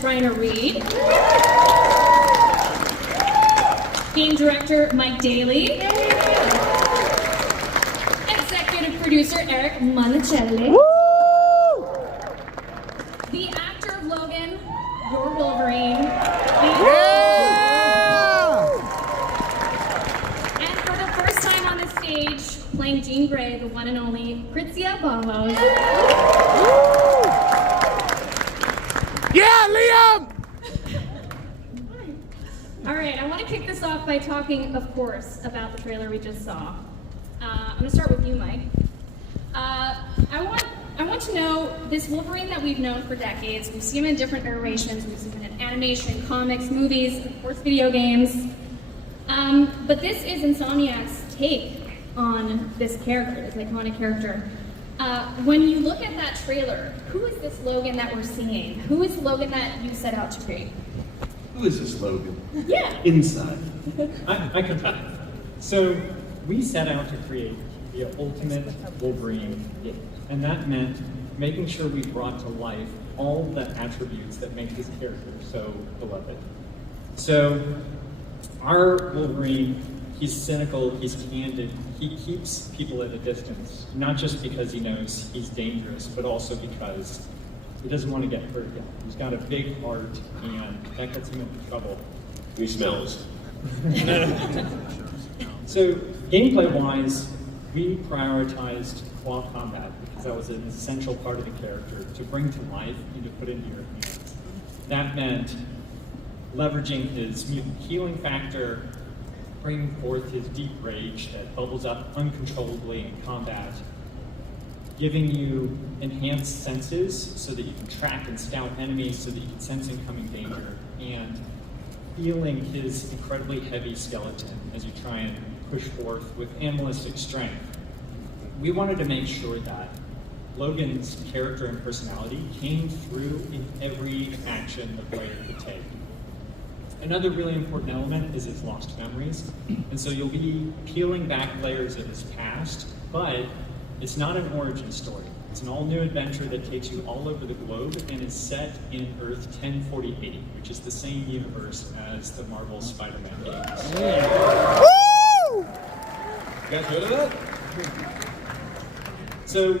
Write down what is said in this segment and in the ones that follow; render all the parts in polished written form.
artist Bryna Reed, game director Mike Daly, executive producer Eric Monicelli, the actor of Logan, your Wolverine, and for the first time on the stage, playing Jean Grey, the one and only Pritzia Bamos. Yeah, Liam! All right, I want to kick this off by talking, of course, about the trailer we just saw. I'm going to start with you, Mike. I want to know this Wolverine that we've known for decades. We've seen him in different iterations. We've seen him in animation, comics, movies, of course, video games. But this is Insomniac's take on this character, this iconic character. When you look at that trailer, who is this Logan that we're seeing? Who is the Logan that you set out to create? Who is this Logan? Yeah. Inside. I can tell you. So we set out to create the ultimate Wolverine game, and that meant making sure we brought to life all the attributes that make this character so beloved. So our Wolverine, he's cynical, he's candid, he keeps people at a distance, not just because he knows he's dangerous, but also because he doesn't want to get hurt yet. He's got a big heart, and that gets him into trouble. He smells. So, gameplay-wise, we prioritized claw combat because that was an essential part of the character to bring to life and to put into your hands. That meant leveraging his mutant healing factor, bringing forth his deep rage that bubbles up uncontrollably in combat, giving you enhanced senses so that you can track and scout enemies so that you can sense incoming danger, and feeling his incredibly heavy skeleton as you try and push forth with animalistic strength. We wanted to make sure that Logan's character and personality came through in every action the player could take. Another really important element is his lost memories, and so you'll be peeling back layers of his past, but it's not an origin story. It's an all-new adventure that takes you all over the globe and is set in Earth 1048, which is the same universe as the Marvel Spider-Man games. Yeah. Woo! You guys heard of that? So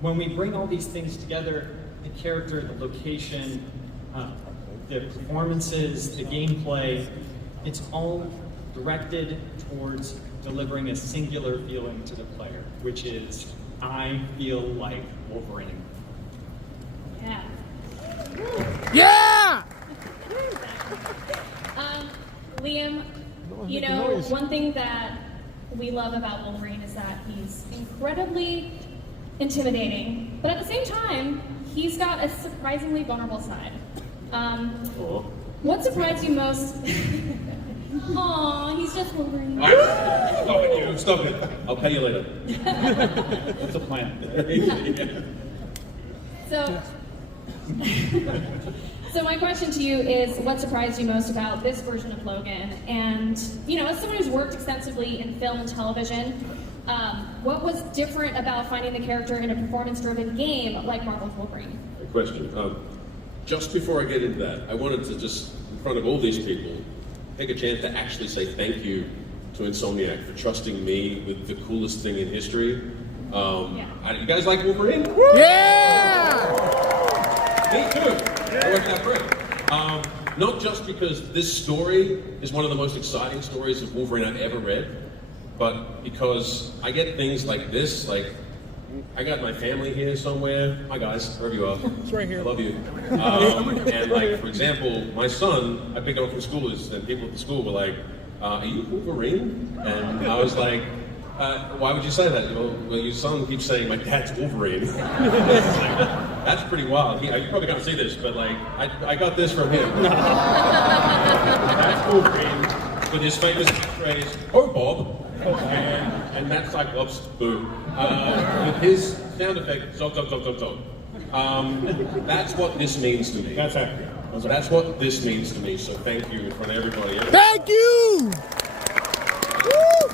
when we bring all these things together, the character, the location, the performances, the gameplay, it's all directed towards delivering a singular feeling to the player, which is, I feel like Wolverine. Yeah. Yeah! Liam, you know, one thing that we love about Wolverine is that he's incredibly intimidating, but at the same time, he's got a surprisingly vulnerable side. What surprised you most? Aw, he's just Wolverine. Stop it, you. Stop it. I'll pay you later. What's the plan? So my question to you is, what surprised you most about this version of Logan? And, you know, as someone who's worked extensively in film and television, what was different about finding the character in a performance-driven game like Marvel's Wolverine? Good question. Just before I get into that, I wanted to just, in front of all these people, take a chance to actually say thank you to Insomniac for trusting me with the coolest thing in history. You guys like Wolverine? Yeah! Me too. It worked out great. Not just because this story is one of the most exciting stories of Wolverine I've ever read, but because I get things like this, like, I got my family here somewhere. Hi guys, wherever you are. It's right here. I love you. And like, for example, my son, I picked him up from school, and people at the school were like, are you Wolverine? And I was like, why would you say that? Well, your son keeps saying my dad's Wolverine. Like, that's pretty wild. You probably can't see this, but like, I got this from him. That's Wolverine with his famous phrase, "Oh Bob," and that Cyclops, boo. With his sound effect, zog zog zog zog zog. That's what this means to me. That's accurate. That's what this means to me. So thank you in front of everybody. Thank you! Woo!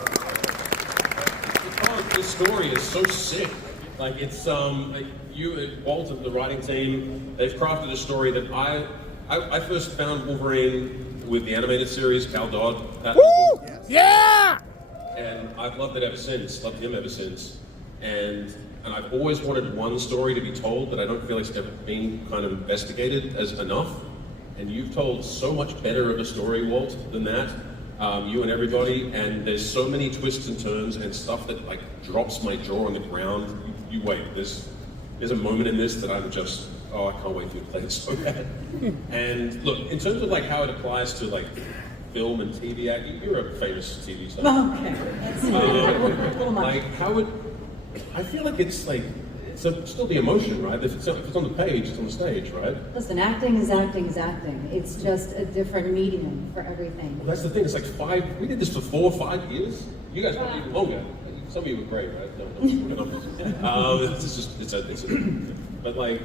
This story is so sick. Like, it's like you, Walt, and the writing team, they've crafted a story that I I first found Wolverine with the animated series, Cal Dodd. Woo! Yeah! And I've loved it ever since, loved him ever since. And I've always wanted one story to be told that I don't feel like it's ever been kind of investigated as enough. And you've told so much better of a story, Walt, than that. You and everybody, and there's so many twists and turns and stuff that like drops my jaw on the ground. You wait, there's a moment in this that I'm just, I can't wait to play it so bad. And look, in terms of like how it applies to like film and TV acting, you're a famous TV star. Okay. Like how would, I feel like it's like, still the emotion, right? If it's on the page, it's on the stage, right? Listen, acting is acting is acting. It's just a different medium for everything. Well, that's the thing. It's like we did this for 4 or 5 years. You guys were even longer. Some of you were great, right? No, but like,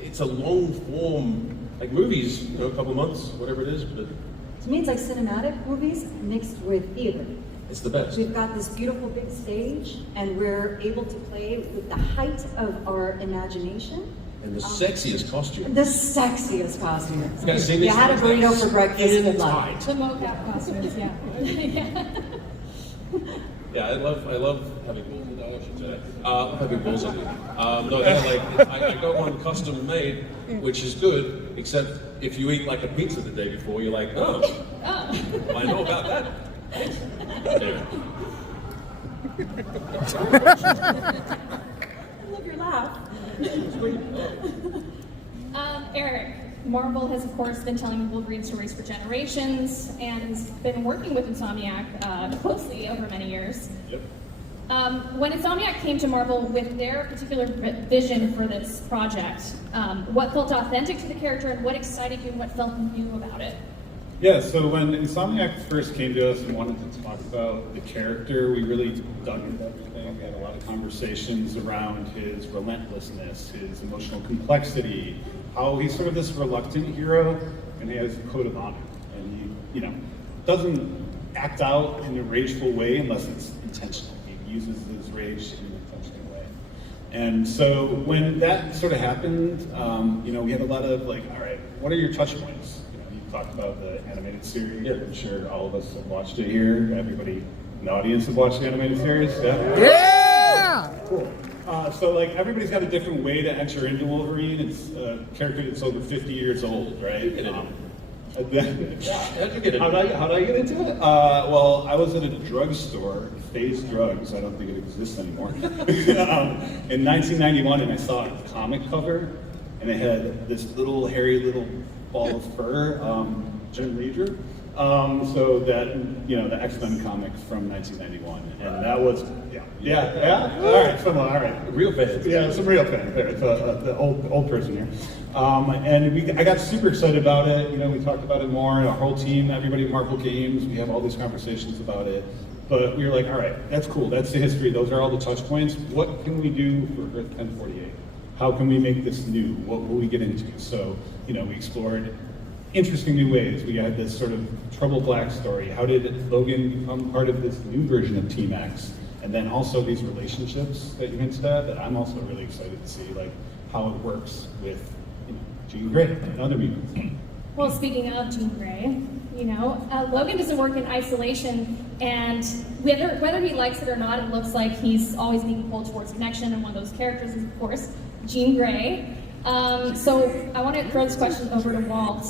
it's a long form, like movies, a couple of months, whatever it is. But To me, it's like cinematic movies mixed with theater. it's the best. We've got this beautiful big stage, and we're able to play with the height of our imagination. And the sexiest costume. The sexiest costumes. You guys seen You these had a things? burrito for breakfast, good luck. Tight. The mocap costumes, yeah. Yeah, I love having balls in that, I should say. I love having balls on you. No, yeah, like, I got one custom made, which is good, except if you eat like a pizza the day before, you're like, well, I know about that. Yeah. I love your laugh. Eric, Marvel has of course been telling Wolverine stories for generations and has been working with Insomniac closely over many years. Yep. When Insomniac came to Marvel with their particular vision for this project, what felt authentic to the character and what excited you and what felt new about it? Yeah, so when Insomniac first came to us and wanted to talk about the character, we really dug into everything. We had a lot of conversations around his relentlessness, his emotional complexity, how he's sort of this reluctant hero, and he has a code of honor. And he, doesn't act out in a rageful way unless it's intentional. He uses his rage in an intentional way. And so when that sort of happened, we had a lot of like, all right, what are your touch points? Talked about the animated series. Yeah. I'm sure all of us have watched it here. Everybody in the audience have watched the animated series. Yeah. Yeah! Cool. So like everybody's got a different way to enter into Wolverine. It's a character that's over 50 years old, right? How'd you get How'd I get into it? Well, I was at a drugstore, Phase Drugs. I don't think it exists anymore. In 1991, and I saw a comic cover, and it had this little hairy little ball of fur, Jim Leader. So that, the X-Men comics from 1991. And that was, yeah? All right. Real fans. Yeah, some real fans there. It's the old person here. And I got super excited about it. We talked about it more, and our whole team, everybody at Marvel Games, we have all these conversations about it. But we were like, all right, that's cool. That's the history. Those are all the touch points. What can we do for Earth 1048? How can we make this new? What will we get into? So, we explored interesting new ways. We had this sort of troubled black story. How did Logan become part of this new version of Team X? And then also these relationships that you hinted at that I'm also really excited to see, like how it works with Jean Grey and other mutants. Well, speaking of Jean Grey, Logan doesn't work in isolation, and whether he likes it or not, it looks like he's always being pulled towards connection, and one of those characters is, of course, Jean Grey. So I want to throw this question over to Walt.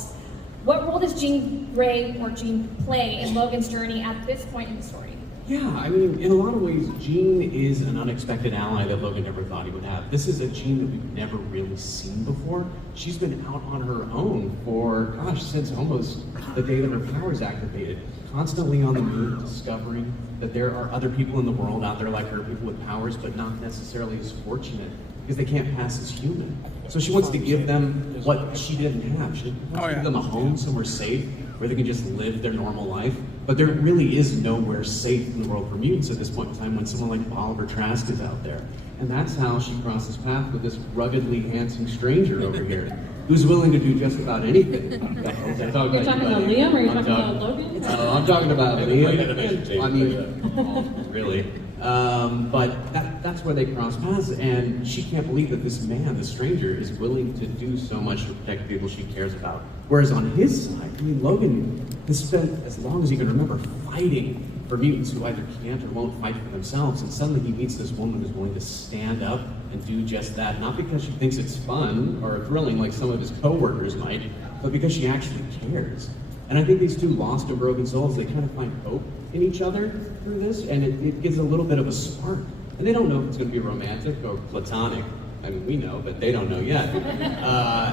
What role does Jean Grey or Jean play in Logan's journey at this point in the story? Yeah, I mean, in a lot of ways, Jean is an unexpected ally that Logan never thought he would have. This is a Jean that we've never really seen before. She's been out on her own for, since almost the day that her powers activated. Constantly on the move, discovering that there are other people in the world out there like her, people with powers, but not necessarily as fortunate, because they can't pass as human. So she wants to give them what she didn't have. She wants to give them a home somewhere safe where they can just live their normal life. But there really is nowhere safe in the world for mutants at this point in time when someone like Oliver Trask is out there. And that's how she crosses paths with this ruggedly handsome stranger over here, who's willing to do just about anything. You're talking about Liam, or you're talking about Logan? I'm talking about Liam. I mean, really. But that's where they cross paths, and she can't believe that this man, this stranger, is willing to do so much to protect the people she cares about. Whereas on his side, I mean, Logan has spent as long as he can remember fighting for mutants who either can't or won't fight for themselves, and suddenly he meets this woman who's willing to stand up and do just that, not because she thinks it's fun or thrilling like some of his co-workers might, but because she actually cares. And I think these two lost and broken souls, they kind of find hope in each other through this, and it gives a little bit of a spark. And they don't know if it's going to be romantic or platonic. I mean, we know, but they don't know yet.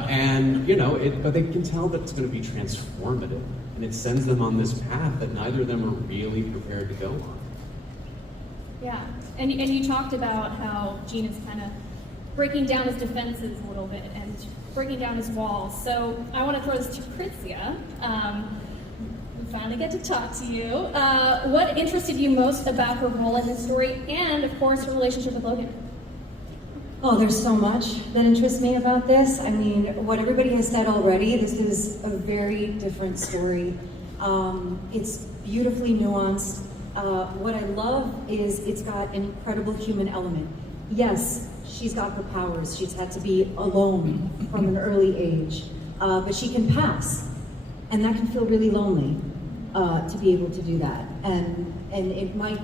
And, you know, but they can tell that it's going to be transformative, and it sends them on this path that neither of them are really prepared to go on. Yeah, and you talked about how Gene is kind of breaking down his defenses a little bit and breaking down his walls. So I want to throw this to Pritzia. We finally get to talk to you. What interested you most about her role in this story, and of course her relationship with Logan? Oh, there's so much that interests me about this. I mean, what everybody has said already, this is a very different story. It's beautifully nuanced. What I love is it's got an incredible human element. Yes, she's got her powers. She's had to be alone from an early age, but she can pass, and that can feel really lonely to be able to do that. And it might.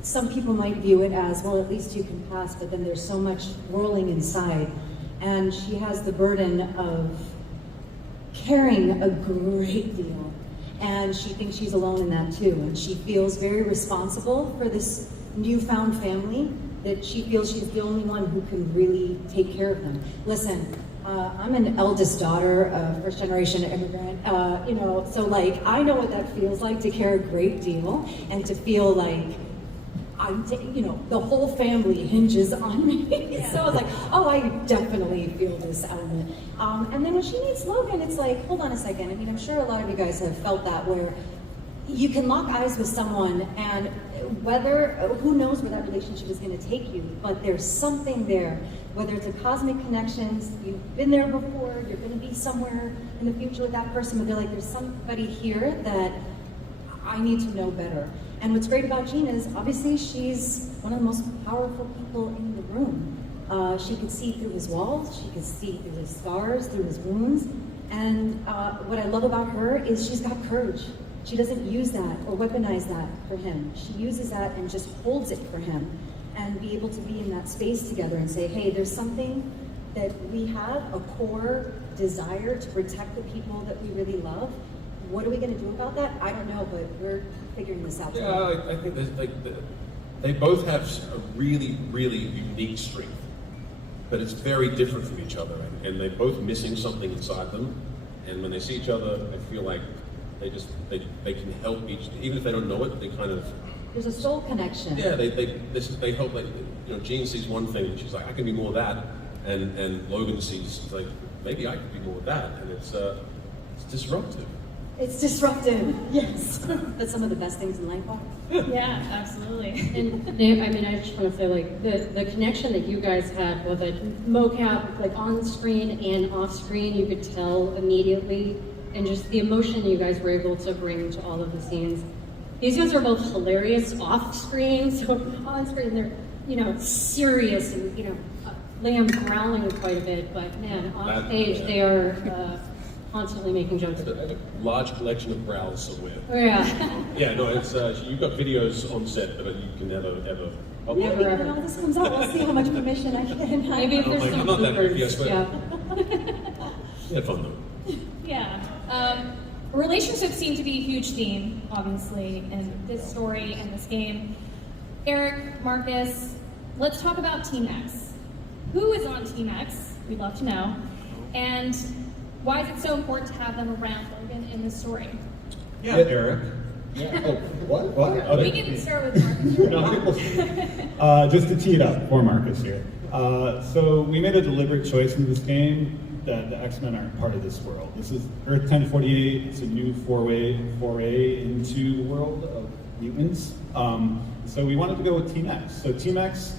Some people might view it as, well, at least you can pass, but then there's so much whirling inside. And she has the burden of caring a great deal. And she thinks she's alone in that too. And she feels very responsible for this newfound family, that she feels she's the only one who can really take care of them. Listen, I'm an eldest daughter, first generation immigrant, you know, so like, I know what that feels like to care a great deal and to feel like, you know, the whole family hinges on me. Yeah. So I was like, oh, I definitely feel this element. And then when she meets Logan, it's like, hold on a second. I mean, I'm sure a lot of you guys have felt that, where you can lock eyes with someone, and who knows where that relationship is going to take you, but there's something there, whether it's a cosmic connections, you've been there before, you're going to be somewhere in the future with that person, but they're like, there's somebody here that I need to know better. And what's great about Jean is, obviously, she's one of the most powerful people in the room. She could see through his walls, she could see through his scars, through his wounds. And what I love about her is she's got courage. She doesn't use that or weaponize that for him. She uses that and just holds it for him, and be able to be in that space together and say, hey, there's something that we have, a core desire to protect the people that we really love. What are we going to do about that? I don't know, but we're figuring this out. Yeah, I think they both have a really, really unique strength, but it's very different from each other, and they're both missing something inside them. And when they see each other, I feel like they can help each, even if they don't know it. They kind of, there's a soul connection. Yeah, they hope, like, you know, Jean sees one thing and she's like, I can be more of that, and Logan sees, like, maybe I could be more of that, and it's disruptive. It's disruptive, yes. That's some of the best things in life are. Yeah, absolutely. And I mean, I just want to say, like, the connection that you guys had with a mocap, like on screen and off screen, you could tell immediately, and just the emotion you guys were able to bring to all of the scenes. These guys are both hilarious off screen, so on screen they're, you know, serious and, you know, Liam's growling quite a bit, but man, on stage they are constantly making jokes. A large collection of growls somewhere. Oh, yeah. Yeah, no, it's you've got videos on set, but you can never ever. Maybe when all this comes out, we'll see how much permission I can. Maybe if there's some I'm not that creepy, I swear. Yeah. We had fun though. Yeah. Relationships seem to be a huge theme, obviously, in this story and this game. Eric, Marcus, let's talk about Team X. Who is on Team X? We'd love to know. And why is it so important to have them around Logan in this story? Yeah, Eric. Yeah. Oh, what? We can start with Marcus. Just to tee it up for Marcus here. So we made a deliberate choice in this game that the X-Men aren't part of this world. This is Earth 1048. It's a new foray into the world of mutants. So we wanted to go with Team X. So Team X,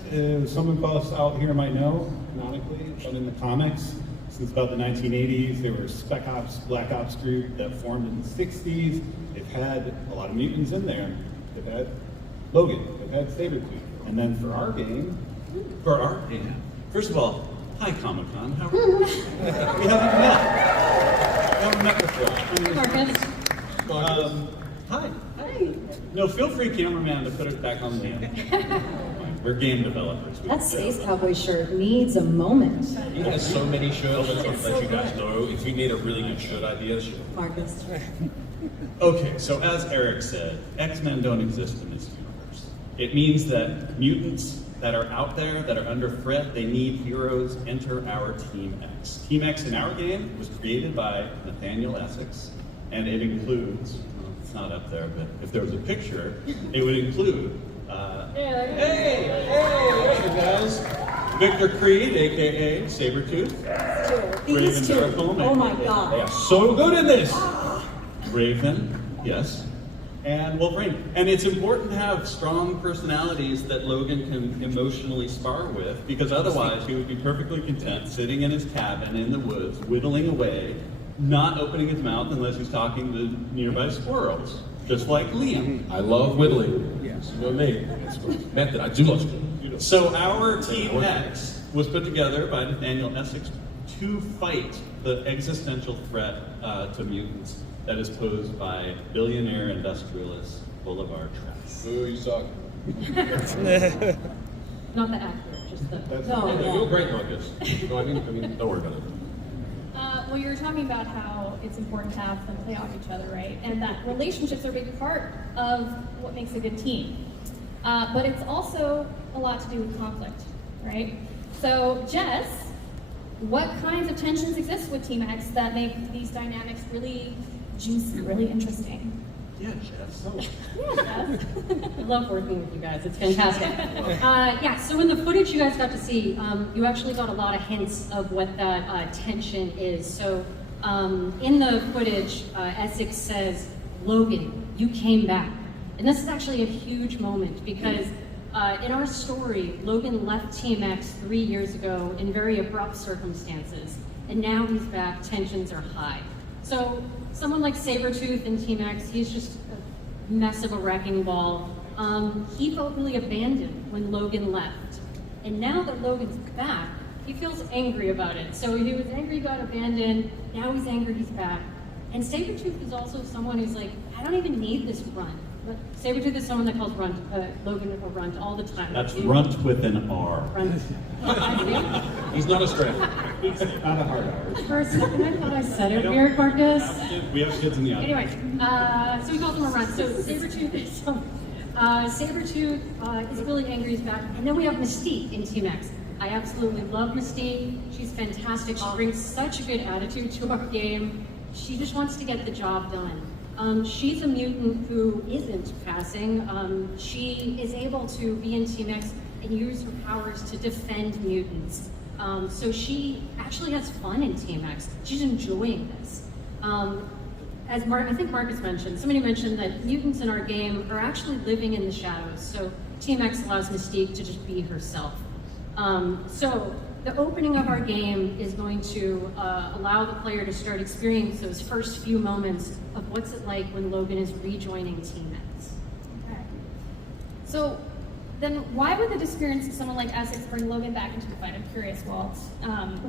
some of us out here might know canonically, but in the comics, since about the 1980s, they were a Spec Ops, Black Ops group that formed in the 60s. They've had a lot of mutants in there. They've had Logan, they've had Sabretooth, And then for our game, first of all, hi Comic-Con. How are you? We haven't met. We haven't met before. Hi. No, feel free, cameraman, to put it back on the We're game developers. That Space Cowboy shirt needs a moment. He has so many shirts. I just want to let you guys know, if you need a really good shirt idea, Marcus. Okay, so as Eric said, X-Men don't exist in this universe. It means that mutants that are out there, that are under threat, they need heroes. Enter our Team X. Team X in our game was created by Nathaniel Essex, and it includes, well, it's not up there, but if there was a picture, it would include, hey, guys, Victor Creed, aka Sabretooth, These two. Darkholme, Oh my They god. are so good in this! Raven, yes, and Wolverine. And it's important to have strong personalities that Logan can emotionally spar with, because otherwise he would be perfectly content sitting in his cabin in the woods, whittling away, not opening his mouth unless he's talking to nearby squirrels, just like Liam. I love whittling. Yes. You know me. It's a method. I do love it. So our Team X was put together by Nathaniel Essex to fight the existential threat to mutants that is posed by billionaire industrialist Boulevard Trask. Who are you talking? Not the actor, just the. You're great, Marcus. No, I mean, don't worry about it. Well, you were talking about how it's important to have them play off each other, right? And that relationships are a big part of what makes a good team. But it's also a lot to do with conflict, right? So, Jess, what kinds of tensions exist with Team X that make these dynamics really juicy, really interesting? Yeah, Jess. Yeah, Jess. I love working with you guys. It's fantastic. Yeah, so in the footage you guys got to see, you actually got a lot of hints of what that tension is. So in the footage, Essex says, "Logan, you came back." And this is actually a huge moment because in our story, Logan left Team X 3 years ago in very abrupt circumstances. And now he's back, tensions are high. So someone like Sabretooth in Team X, he's just a mess of a wrecking ball. He felt really abandoned when Logan left. And now that Logan's back, he feels angry about it. So he was angry he got abandoned, now he's angry he's back. And Sabretooth is also someone who's like, I don't even need this runt. But Sabretooth is someone that calls Logan a runt all the time. That's runt with an R. Runt. He's not a stray. not a hard hour. For a second, I thought I said it weird, Marcus. We have kids in the audience. Anyway, so he calls him a runt. So Sabretooth is really angry he's back. And then we have Mystique in Team X. I absolutely love Mystique. She's fantastic. She brings such a good attitude to our game. She just wants to get the job done. She's a mutant who isn't passing. She is able to be in Team X and use her powers to defend mutants. So she actually has fun in Team X. She's enjoying this. As I think Marcus mentioned, somebody mentioned that mutants in our game are actually living in the shadows. So Team X allows Mystique to just be herself. So the opening of our game is going to allow the player to start experiencing those first few moments of what's it like when Logan is rejoining Team X. Okay. So then why would the disappearance of someone like Essex bring Logan back into the fight? I'm curious, Walt.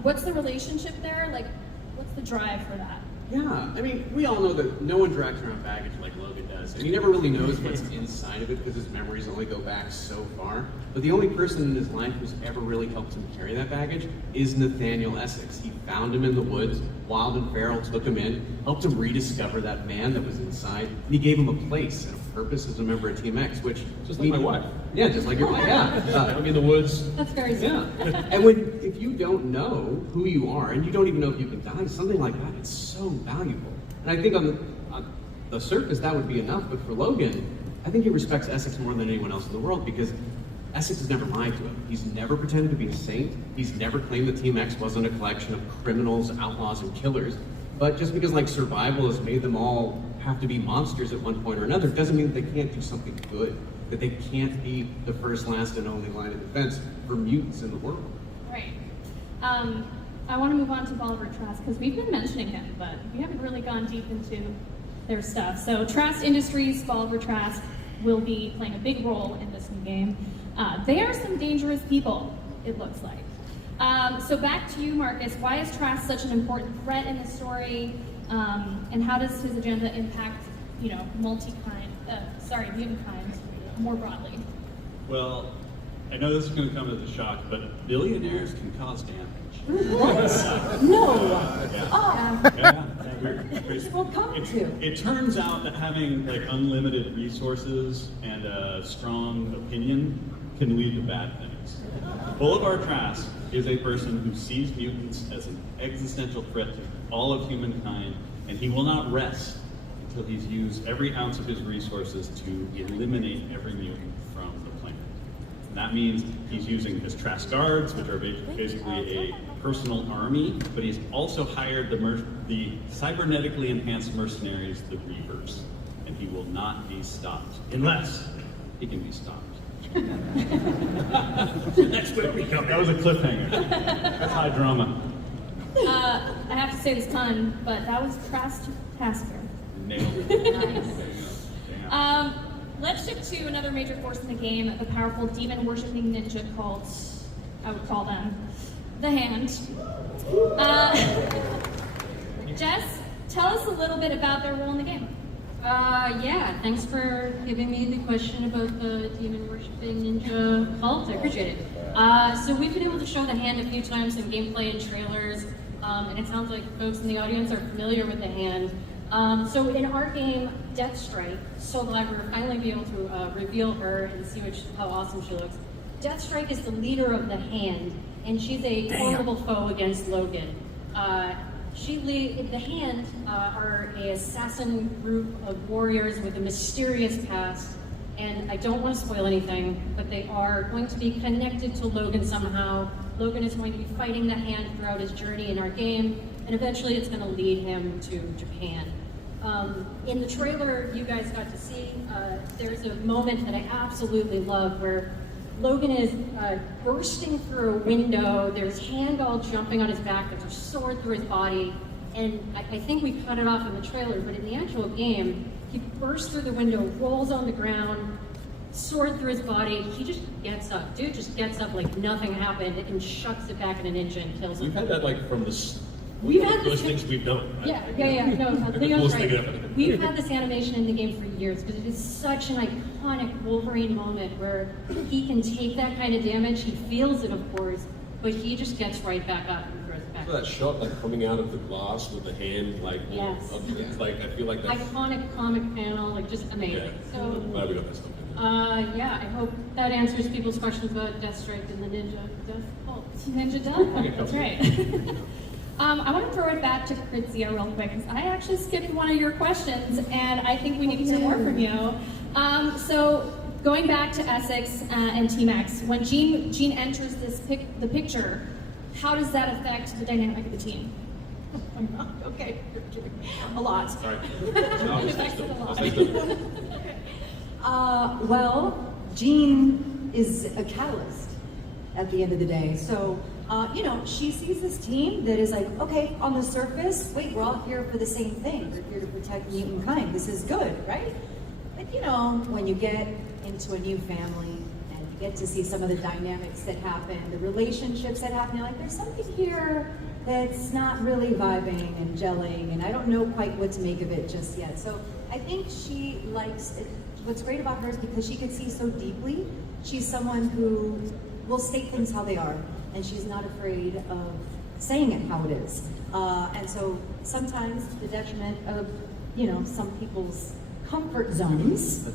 What's the relationship there? Like, what's the drive for that? Yeah, I mean, we all know that no one drags around baggage like Logan does, and he never really knows what's inside of it because his memories only go back so far. But the only person in his life who's ever really helped him carry that baggage is Nathaniel Essex. He found him in the woods, wild and feral, took him in, helped him rediscover that man that was inside, and he gave him a place and a purpose as a member of Team X, which... Just like my wife. Yeah, just like your wife, yeah. I'm in the woods. That's very simple. Yeah, and if you don't know who you are, and you don't even know if you can die, something like that, it's so valuable. And I think on the surface that would be enough, but for Logan, I think he respects Essex more than anyone else in the world because Essex has never lied to him. He's never pretended to be a saint. He's never claimed that Team X wasn't a collection of criminals, outlaws, and killers. But just because survival has made them all have to be monsters at one point or another, doesn't mean that they can't do something good. That they can't be the first, last, and only line of defense for mutants in the world. Right. I want to move on to Bolivar Trask because we've been mentioning him, but we haven't really gone deep into their stuff. So Trask Industries, Bolivar Trask will be playing a big role in this new game. They are some dangerous people, it looks like. So back to you, Marcus. Why is Trask such an important threat in this story? And how does his agenda impact, mutant kind more broadly? Well, I know this is going to come as a shock, but billionaires can cause damage. What? No. Yeah. Well, come to. It turns out that having like unlimited resources and a strong opinion can lead to bad things. Bolivar Trask is a person who sees mutants as an existential threat to all of humankind, and he will not rest until he's used every ounce of his resources to eliminate every mutant from the planet. And that means he's using his Trask guards, which are basically a personal army, but he's also hired the cybernetically enhanced mercenaries, the Reapers, and he will not be stopped unless he can be stopped. Next week we come. That was a cliffhanger. That's high drama. I have to say this pun, but that was Trask-tasker. Nailed it. Nice. Damn. Let's shift to another major force in the game, the powerful demon-worshipping ninja cult, I would call them, the Hand. Jess, tell us a little bit about their role in the game. Yeah, thanks for giving me the question about the demon-worshipping ninja cult. I appreciate it. So we've been able to show the Hand a few times in gameplay and trailers, and it sounds like folks in the audience are familiar with the Hand. So in our game, Deathstrike, so glad we're finally be able to reveal her and see how awesome she looks. Deathstrike is the leader of the Hand, and she's a formidable foe against Logan. The Hand are an assassin group of warriors with a mysterious past, and I don't want to spoil anything, but they are going to be connected to Logan somehow. Logan is going to be fighting the Hand throughout his journey in our game, and eventually it's going to lead him to Japan. In the trailer you guys got to see, there's a moment that I absolutely love where Logan is bursting through a window, there's Hand all jumping on his back, there's a sword through his body, and I think we cut it off in the trailer, but in the actual game, he bursts through the window, rolls on the ground, sword through his body, he just gets up. Dude just gets up like nothing happened and shucks it back in an ninja and kills him. We've had that like from We've had those this, things we've done. Right? Yeah. No, Leon's coolest right. thing ever. We've had this animation in the game for years because it is such an iconic Wolverine moment where he can take that kind of damage. He feels it, of course, but he just gets right back up and throws it back. So that shot like coming out of the glass with the hand like Yes. it's like I feel like that's Iconic comic panel, like just amazing. yeah. So, Glad we got that stuff in. yeah, I hope that answers people's questions about Deathstrike and the Ninja Death Cult. Ninja Death, that's right. I want to throw it back to Kritzia real quick, because I actually skipped one of your questions, and I think we need to hear more from you. So, going back to Essex and Team X, when Jean enters the picture, how does that affect the dynamic of the team? Okay, a lot. Sorry. It affects it a lot. Well, Jean is a catalyst at the end of the day. So, she sees this team that is like, okay, on the surface, wait, we're all here for the same thing. We're here to protect mutant kind. This is good, right? But when you get into a new family and you get to see some of the dynamics that happen, the relationships that happen, you're like, there's something here that's not really vibing and gelling, and I don't know quite what to make of it just yet. So I think she likes it. What's great about her is because she can see so deeply. She's someone who will state things how they are, and she's not afraid of saying it how it is. And so sometimes to the detriment of, some people's comfort zones,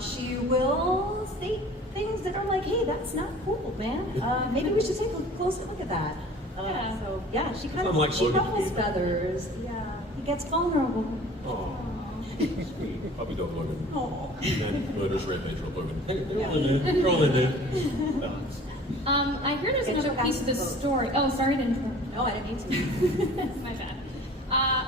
she will state things that are like, hey, that's not cool, man. Maybe we should take a closer look at that. She kind of Unlike Logan ruffles Freeman. feathers. Yeah, he gets vulnerable. Oh, sweet. Puppy dog Logan. Oh. And then murders Red Major Logan. Hey, they're all in there. They're all in there. I hear there's Get another your piece of the passive vote. story. Oh, sorry to interrupt. No, I didn't mean to. My bad.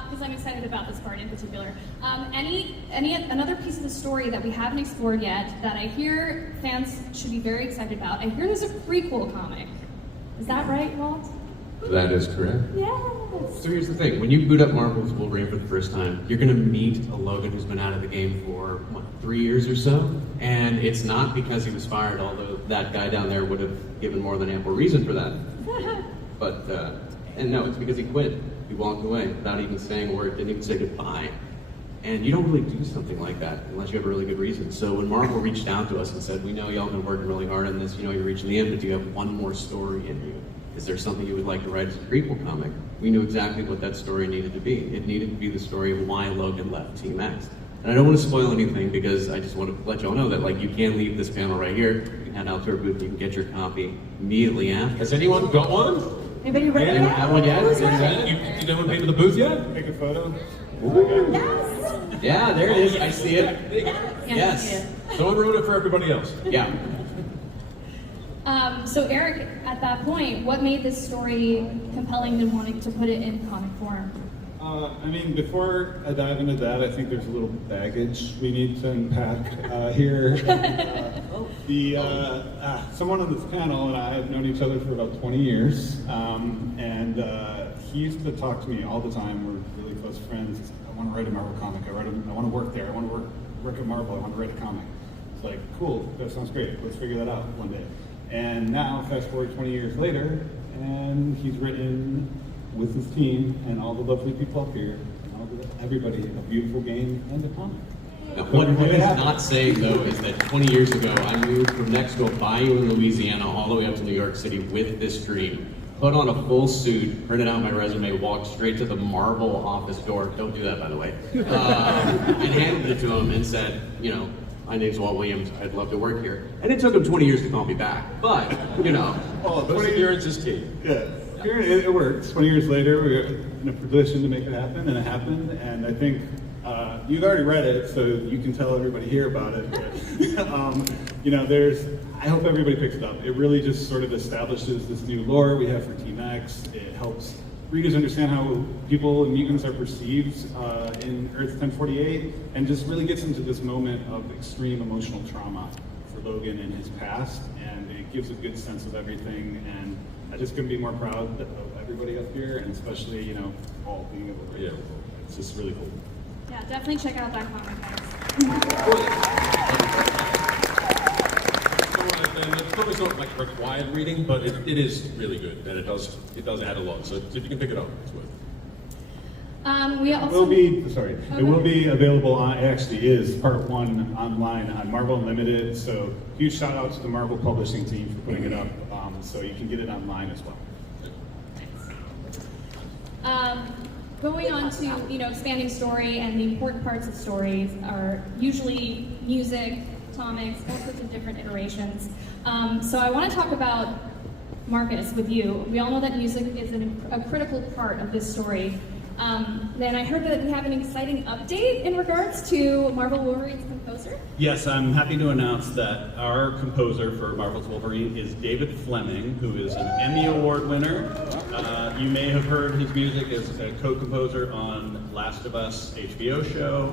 Because I'm excited about this part in particular. Another piece of the story that we haven't explored yet that I hear fans should be very excited about. I hear there's a prequel comic. Is that right, Walt? That is correct. Yes. So here's the thing, when you boot up Marvel's Wolverine for the first time, you're gonna meet a Logan who's been out of the game for, 3 years or so? And it's not because he was fired, although that guy down there would have given more than ample reason for that. But, and no, it's because he quit. He walked away without even saying a word, didn't even say goodbye. And you don't really do something like that unless you have a really good reason. So when Marvel reached out to us and said, we know y'all been working really hard on this, you know you're reaching the end, but do you have one more story in you? Is there something you would like to write as a prequel comic? We knew exactly what that story needed to be. It needed to be the story of why Logan left Team X. And I don't want to spoil anything because I just want to let y'all know that like you can leave this panel right here, you can head out to our booth, you can get your copy immediately after. Has anyone got one? Anybody ready? Anyone have one yet? Who's ready? Did anyone pay for the booth yet? Take a photo. Yes. Yeah, there it is. I see it. Yes. Someone wrote it for everybody else. Yeah. So Eric, at that point, what made this story compelling to wanting to put it in comic form? I mean, before I dive into that, I think there's a little baggage we need to unpack here. Someone on this panel and I have known each other for about 20 years, and he used to talk to me all the time. We're really close friends. He's, I want to write a Marvel comic. I want to work there. I want to work at Marvel. I want to write a comic. It's like, cool, that sounds great. Let's figure that out one day. And now, fast forward 20 years later, and he's written with his team and all the lovely people up here, and everybody, a beautiful game and a comic. Now, what he's not saying though is that 20 years ago, I moved from next to a bayou in Louisiana all the way up to New York City with this dream. Put on a full suit, printed out my resume, walked straight to the Marvel office door. Don't do that, by the way. And handed it to him and said, you know, my name's Walt Williams. I'd love to work here. And it took him 20 years to call me back. But, you know. Oh, Perseverance is key. Yeah, it works. 20 years later, we're in a position to make it happen, and it happened. And I think you've already read it, so you can tell everybody here about it. But, you know, I hope everybody picks it up. It really just sort of establishes this new lore we have for Team X. It helps readers understand how people and mutants are perceived in Earth 1048, and just really gets into this moment of extreme emotional trauma for Logan in his past, and it gives a good sense of everything. And I just couldn't be more proud of everybody up here, and especially, you know, all being able to read it. It's just really cool. Yeah, definitely check out that comic, guys. It's probably not like required reading, but it is really good, and it does add a lot. So if you can pick it up, it's worth it. We It also will be available on, it actually is part 1 online on Marvel Unlimited. So huge shout out to the Marvel publishing team for putting it up. So you can get it online as well. Going on to, you know, expanding story, and the important parts of stories are usually music, comics, all sorts of different iterations. So I want to talk about Marcus with you. We all know that music is a critical part of this story. Then I heard that we have an exciting update in regards to Marvel Wolverine's composer. Yes, I'm happy to announce that our composer for Marvel's Wolverine is David Fleming, who is an Emmy Award winner. You may have heard his music as a co-composer on Last of Us HBO show.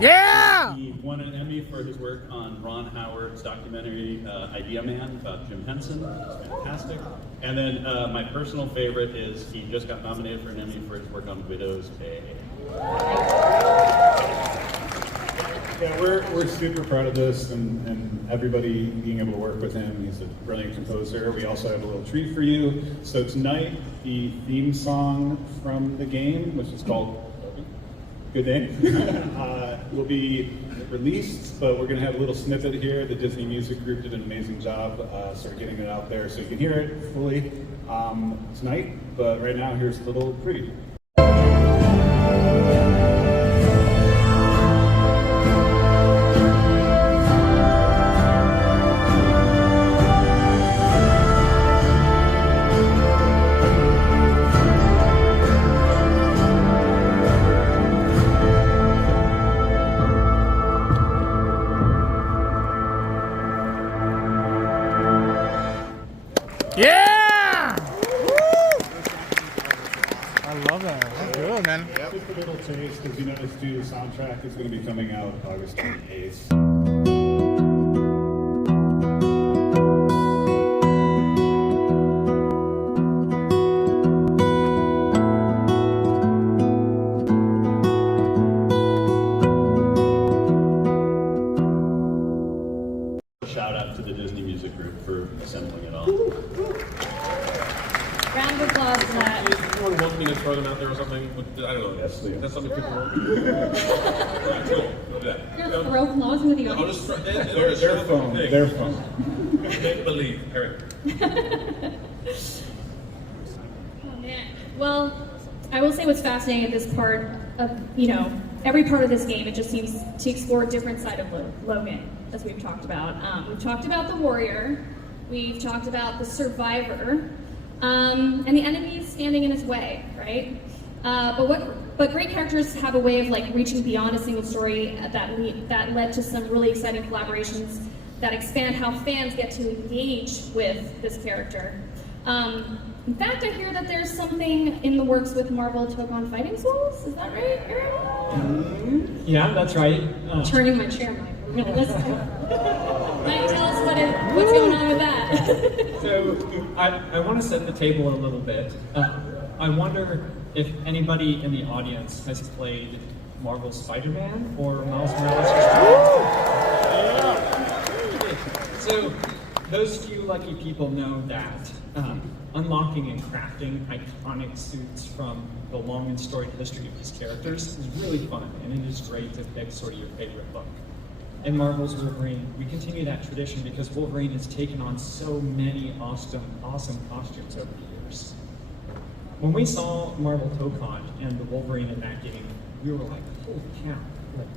Yeah! He won an Emmy for his work on Ron Howard's documentary Idea Man about Jim Henson. It's fantastic. And then my personal favorite is he just got nominated for an Emmy for his work on Widow's Bay. Yeah, we're super proud of this, and everybody being able to work with him. He's a brilliant composer. We also have a little treat for you. So tonight, the theme song from the game, which is called Good Name, will be released, but we're going to have a little snippet here. The Disney Music Group did an amazing job sort of getting it out there, so you can hear it fully tonight. But right now, here's a little preview. Yeah! I love that. That's good, man. Just a little taste, because you noticed too, the soundtrack is going to be coming out August 28th. group for assembling it all. Round of applause for that. Anyone want me to throw them out there or something? I don't know. Yes, Leo. That's something people want. Alright, cool. We'll do that. You're gonna throw applause into the I'll audience. just throw Their phone. Their phone. Make believe, Eric. Oh man. Well, I will say what's fascinating at this part of, every part of this game, it just seems to explore a different side of Logan, as we've talked about. We've talked about the warrior, we've talked about the survivor, and the enemy is standing in his way, right? But great characters have a way of reaching beyond a single story that led to some really exciting collaborations that expand how fans get to engage with this character. In fact, I hear that there's something in the works with Marvel Tokon Fighting Souls. Is that right, Eric? Yeah, that's right. Turning my chair, Mike. We're gonna listen. Mike, tell us what's going on with that. So I want to set the table a little bit. I wonder if anybody in the audience has played Marvel Spider-Man or Miles Morales. So those few lucky people know that unlocking and crafting iconic suits from the long and storied history of these characters is really fun, and it is great to pick sort of your favorite book. In Marvel's Wolverine, we continue that tradition because Wolverine has taken on so many awesome costumes over the years. When we saw Marvel Tokon and the Wolverine in that game, we were like, holy cow,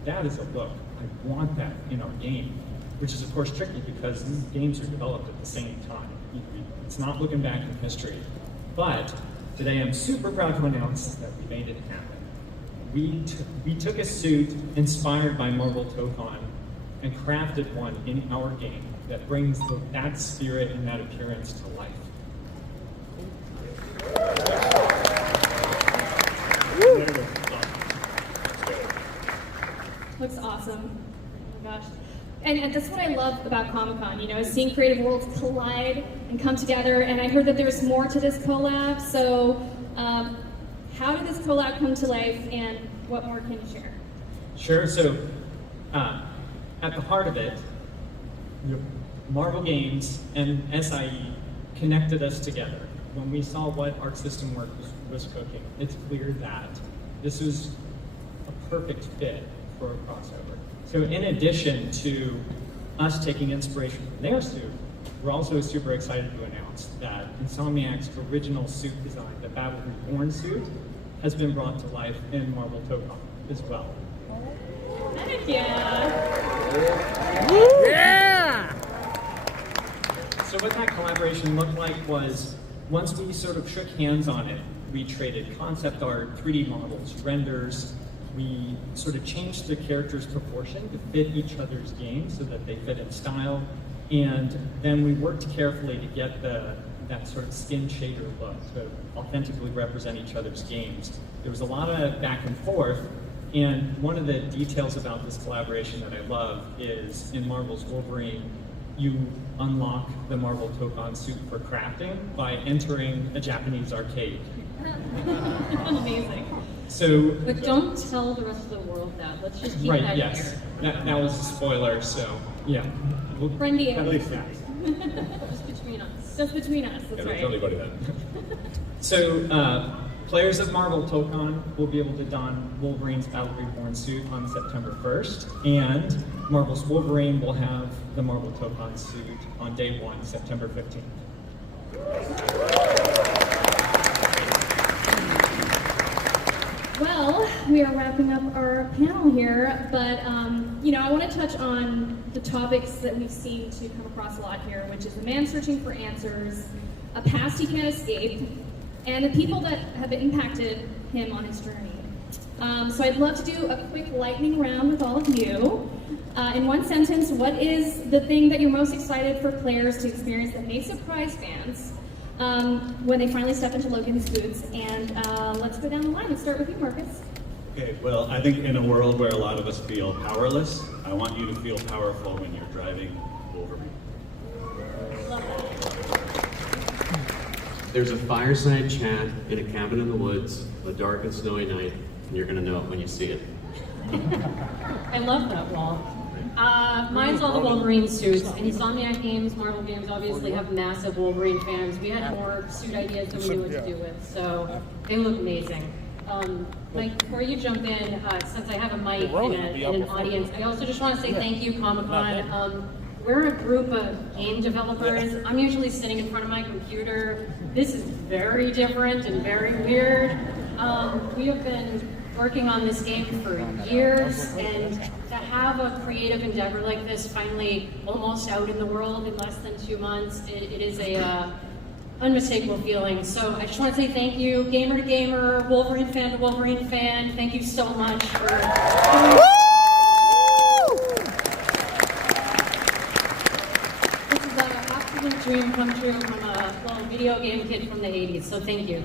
that is a look. I want that in our game. Which is of course tricky because these games are developed at the same time. It's not looking back in history. But today I'm super proud to announce that we made it happen. We took a suit inspired by Marvel Tokon and crafted one in our game that brings that spirit and that appearance to life. Looks awesome. Oh my gosh. And that's what I love about Comic-Con, seeing creative worlds collide and come together. And I heard that there's more to this collab. So how did this collab come to life, and what more can you share? Sure. So at the heart of it, Marvel Games and SIE connected us together. When we saw what Arc System Works was cooking, it's clear that this was a perfect fit for a crossover. So in addition to us taking inspiration from their suit, we're also super excited to announce that Insomniac's original suit design, the Battle Reborn suit, has been brought to life in Marvel Tokon as well. Heck yeah! Yeah! So what that collaboration looked like was, once we sort of shook hands on it, we traded concept art, 3D models, renders. We sort of changed the characters' proportion to fit each other's game so that they fit in style. And then we worked carefully to get that sort of skin shader look to authentically represent each other's games. There was a lot of back and forth. And one of the details about this collaboration that I love is in Marvel's Wolverine, you unlock the Marvel Tokon suit for crafting by entering a Japanese arcade. Amazing. So, But don't tell the rest of the world that. Let's just keep right, that yes. here. That was a spoiler, so yeah. Friendly At least that. Just between us. Just between us, that's Don't right. tell anybody that. So, players of Marvel Tokon will be able to don Wolverine's Battle Reborn suit on September 1st, and Marvel's Wolverine will have the Marvel Tokon suit on day 1, September 15th. Well, we are wrapping up our panel here, but I want to touch on the topics that we've seen to come across a lot here, which is a man searching for answers, a past he can't escape, and the people that have impacted him on his journey. So I'd love to do a quick lightning round with all of you. In one sentence, what is the thing that you're most excited for players to experience that may surprise fans when they finally step into Logan's boots? And let's go down the line. Let's start with you, Marcus. Okay, well, I think in a world where a lot of us feel powerless, I want you to feel powerful when you're driving Wolverine. Love that. There's a fireside chat in a cabin in the woods, a dark and snowy night, and you're gonna know it when you see it. I love that wall. Mine's all the Wolverine suits. Insomniac games, Marvel games obviously have massive Wolverine fans. We had more suit ideas than we knew what to do with, so they look amazing. Mike, before you jump in, since I have a mic and an audience, I also just want to say thank you, Comic-Con. We're a group of game developers. I'm usually sitting in front of my computer. This is very different and very weird. We have been working on this game for years, and to have a creative endeavor like this finally almost out in the world in less than 2 months, it is a unmistakable feeling. So I just want to say thank you, gamer to gamer, Wolverine fan to Wolverine fan. Thank you so much for this is an absolute dream come true from a little video game kid from the 80s, so thank you.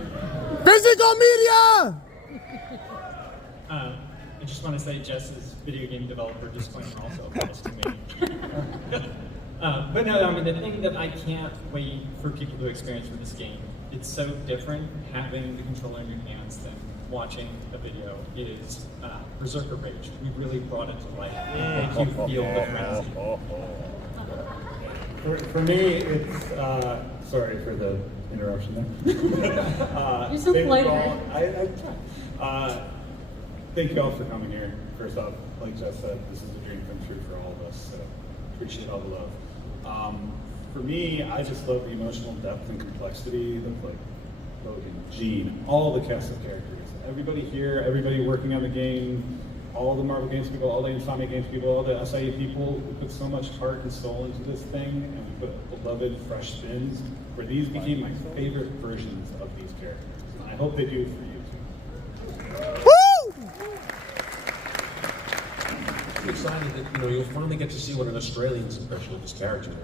Physical media! I just want to say Jess's video game developer disclaimer also applies to me. But no, I mean, the thing that I can't wait for people to experience with this game, it's so different having the controller in your hands than watching a video, is Berserker Rage. We really brought it to life. It makes you feel the frenzy. For me, it's, sorry for the interruption there. You're so polite. I try. Thank you all for coming here. First off, like Jess said, this is a dream come true for all of us, so appreciate all the love. For me, I just love the emotional depth and complexity of like Logan, Gene, all the cast of characters. Everybody here, everybody working on the game, all the Marvel Games people, all the Insomniac Games people, all the SIE people, we put so much heart and soul into this thing, and we put beloved, fresh spins, where these became my favorite versions of these characters. And I hope they do for you too. I'm excited that you'll finally get to see what an Australian's impression of this character is.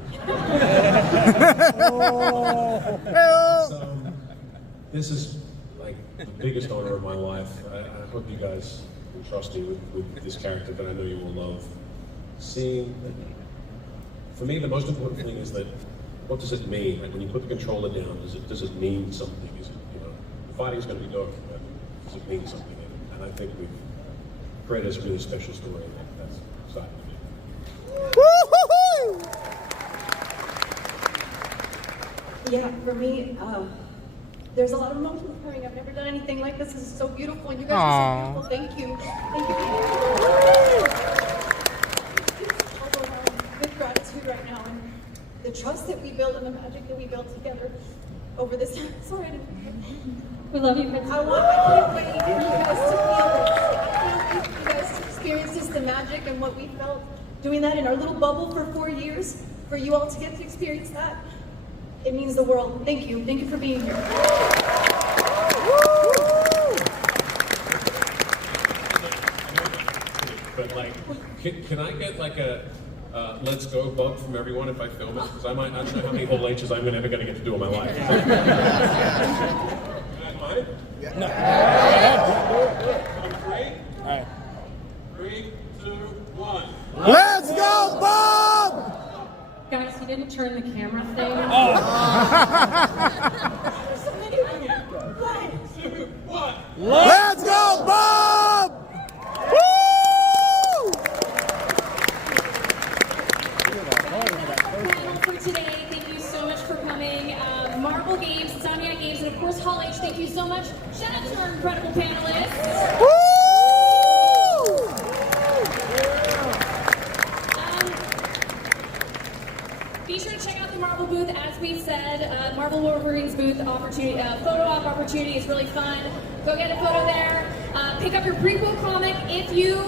This is like the biggest honor of my life. I hope you guys can trust me with this character that I know you will love. For me, the most important thing is that what does it mean? Like when you put the controller down, does it mean something? Is it, the fighting is going to be dark, but does it mean something? And I think we've created a really special story. That's exciting to me. Yeah, for me, there's a lot of emotions coming. I've never done anything like this. This is so beautiful, and you guys are so beautiful. Thank you. Thank you. I'm overwhelmed with gratitude right now, and the trust that we built and the magic that we built together over this time. Sorry, We love you, I can't wait for you guys to feel this. I can't wait for you guys to experience this, the magic and what we felt doing that in our little bubble for 4 years. For you all to get to experience that, it means the world. Thank you. Thank you for being here. But like, can I get like a let's go bump from everyone if I film it? Because I don't know how many whole H's I'm ever going to get to do in my life. No. All right. 3, 2, 1. Let's go, Bob! Guys, he didn't turn the camera thing. Let's go, Bob! Woo! For today, thank you so much for coming. Marvel Games, Insomniac Games, and of course Hall H, thank you so much. Shout out to our incredible panelists. Woo! Be sure to check out the Marvel booth. As we said, Marvel Wolverine's booth opportunity, photo op opportunity is really fun. Go get a photo there. Pick up your prequel comic if you